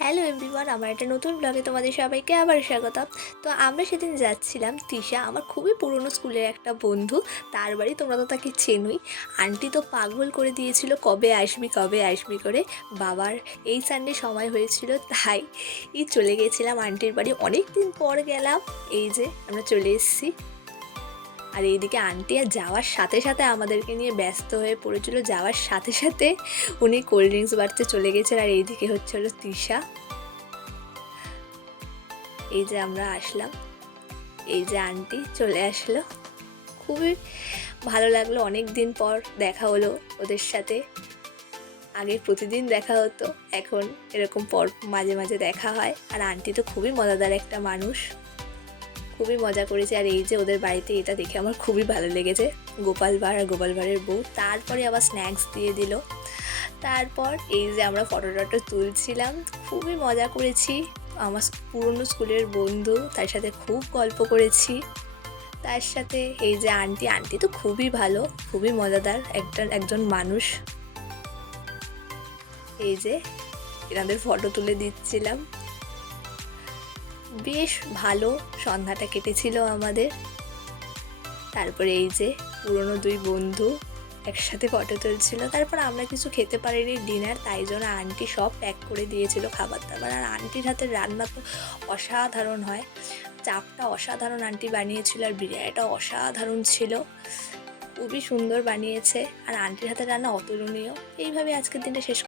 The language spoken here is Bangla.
হ্যালো এভরিওয়ান, আমার একটা নতুন ব্লগে তোমাদের সবাইকে আবার স্বাগতম। তো আমরা সেদিন যাচ্ছিলাম, তৃষা আমার খুবই পুরনো স্কুলের একটা বন্ধু, তার বাড়ি। তোমরা তো তাকে চেনোই। আন্টি তো পাগল করে দিয়েছিল কবে আসবি কবে আসবি করে। বাবার এই সানডে সময় হয়েছিল, তাই চলে গেছিলাম আন্টির বাড়ি। অনেক দিন পর গেলাম। এই যে আমরা চলে এসেছি। আর এইদিকে আন্টি আর যাওয়ার সাথে সাথে আমাদেরকে নিয়ে ব্যস্ত হয়ে পড়েছিল। যাওয়ার সাথে সাথে উনি কোল্ড ড্রিঙ্কস বাড়তে চলে গেছেন। আর এইদিকে হচ্ছে হলো তৃষা। এই যে আমরা আসলাম, এই যে আন্টি চলে আসলো। খুবই ভালো লাগলো, অনেক দিন পর দেখা হলো ওদের সাথে। আগে প্রতিদিন দেখা হতো, এখন এরকম পর মাঝে মাঝে দেখা হয়। আর আন্টি তো খুবই মজাদার একটা মানুষ, খুবই মজা করেছে। আর এই যে ওদের বাড়িতে এটা দেখে আমার খুবই ভালো লেগেছে, গোপাল ভাঁড় আর গোপাল ভাঁড়ের বউ। তারপরে আবার স্ন্যাক্স দিয়ে দিল। তারপর এই যে আমরা ফটো টটো তুলছিলাম, খুবই মজা করেছি। আমার পুরনো স্কুলের বন্ধু, তার সাথে খুব গল্প করেছি। তার সাথে এই যে আন্টি, আন্টি তো খুবই ভালো, খুবই মজাদার একজন মানুষ। এই যে এনাদের ফটো তুলে দিচ্ছিলাম। বেশ ভালো সন্ধ্যাটা কেটেছিল আমাদের। তারপরে এই যে পুরনো দুই বন্ধু একসাথে ফটো তুলছিল। তারপর আমরা কিছু খেতে পারিনি ডিনার, তাই জন্য আন্টি সব প্যাক করে দিয়েছিল খাবার দাবার। আর আন্টির হাতের রান্না তো অসাধারণ হয়। চাপটা অসাধারণ আন্টি বানিয়েছিল, আর বিরিয়ানিটা অসাধারণ ছিল, খুবই সুন্দর বানিয়েছে। আর আন্টির হাতের রান্না অতুলনীয়। এইভাবে আজকের দিনটা শেষ